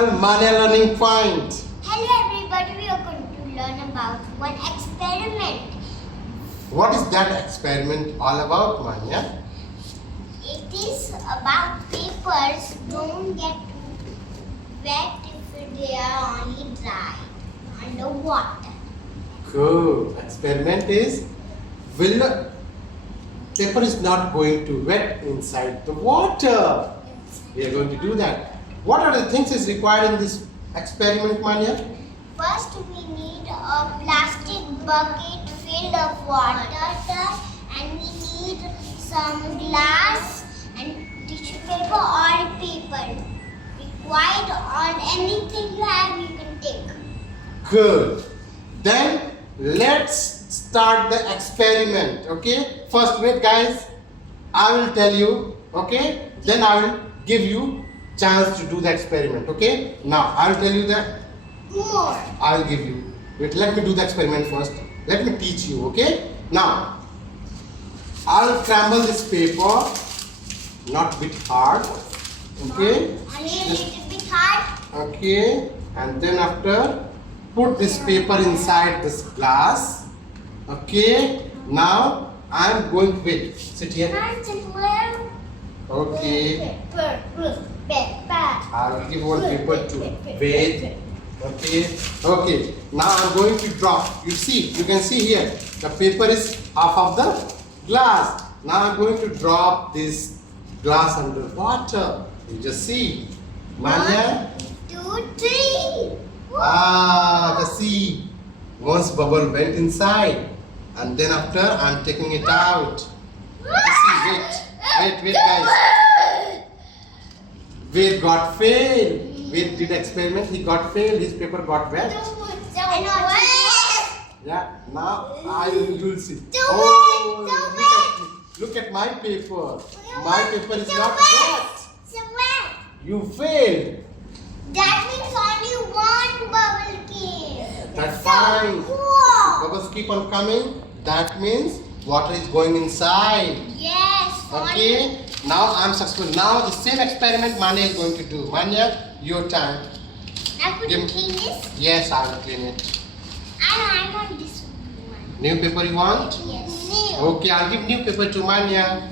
Mania Learning Point. Hello everybody, we are going to learn about one experiment. What is that experiment all about, Mania? It is about papers don't get wet if they are only dry under water. Cool. Experiment is will paper is not going to wet inside the water. We are going to do that. What are the things is required in this experiment, Mania? First we need a plastic bucket filled of water and we need some glass and tissue paper or paper. Required on anything you have you can take. Good. Then let's start the experiment. Okay. First, wait, guys. I will tell you. Okay. Then I will give you chance to do the experiment. Okay. Now I will tell you that. More. I will give you. Wait. Let me do the experiment first. Let me teach you. Okay. Now I will crumble this paper. Not bit hard. Okay. Only a little bit hard. Okay. And then after, put this paper inside this glass. Okay. Now I am going to wait. Sit here. Okay. I will give one paper to wait. Okay. Okay. Now I am going to drop. You see, you can see here. The paper is half of the glass. Now I am going to drop this glass under water. You just see. Mania. 1, 2, 3. Just see. Once bubble went inside, and then after I'm taking it out. Just see, wait, guys. Wait, got failed. Wait, did experiment. He got failed. His paper got wet. Yeah. Now you will see. Look at my paper. My paper is not wet. You failed. That means only one bubble came. That's So fine. cool. Bubbles keep on coming. That means water is going inside. Yes. Okay. Now I'm successful. Now the same experiment Mania is going to do. Mania, your time. Now could you Give- clean this? Yes, I will clean it. I want this one. New paper you want? Yes. New. Okay, I'll give new paper to Mania.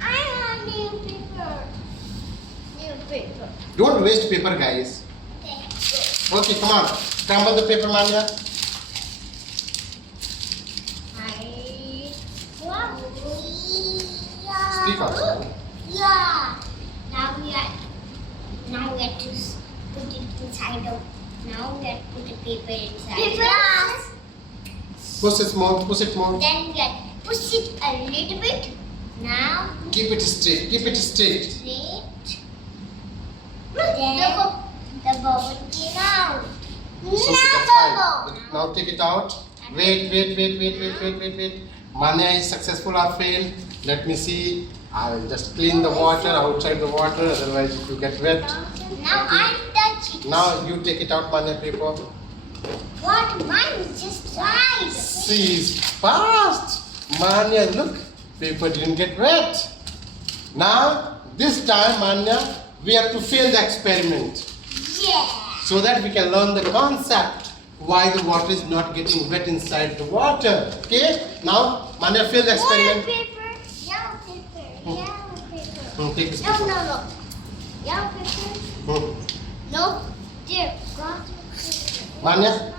I want new paper. New paper. Don't waste paper, guys. Okay. Okay, come on. Crumble the paper, Mania. Speak out. Yeah. Now we have to put it inside of. Now we have to put the paper inside. Glass. Push it more. Push it more. Then we have to push it a little bit. Now Keep it straight. Keep it straight. straight. Then the bubble came out. So Now that's bubble. fine. Now take it out. Wait. Mania is successful or failed? Let me see. I will just clean the water outside the water. Otherwise, it will get wet. Now I touch it. Now you take it out, Mania paper. What? Mine is just right. See, it's fast. Mania, look, paper didn't get wet. Now, this time, Mania, we have to fail the experiment Yeah. so that we can learn the concept why the water is not getting wet inside the water. Okay? Now, Mania, fail the White experiment. paper. Yellow paper. Yellow paper. Take this No, paper. no, no. Yellow paper. Hmm. No. Dear God. Mania,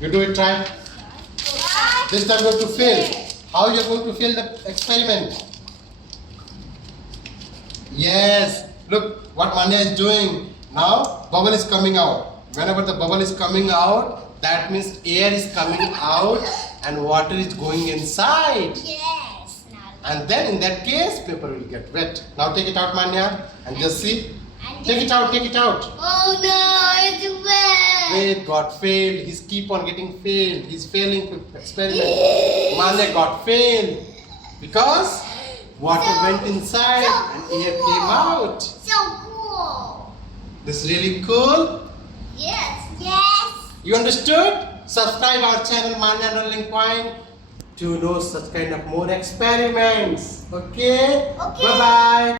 you do it, try. This time you have to fail. How you are going to fail the experiment? Yes. Look what Mania is doing. Now bubble is coming out. Whenever the bubble is coming out, that means air is coming out and water is going inside. Yes. Now. And then in that case, paper will get wet. Now take it out, Mania, and just see. And Take it out, take it out. Oh no, it's wet. Wait, got failed. He's keep on getting failed. He's failing to experiment. Mania got failed because water went inside and air came out. So cool. This is really cool. Yes. Yes. You understood? Subscribe our channel Mania Learning Point to know such kind of more experiments. Okay? Okay. Bye bye.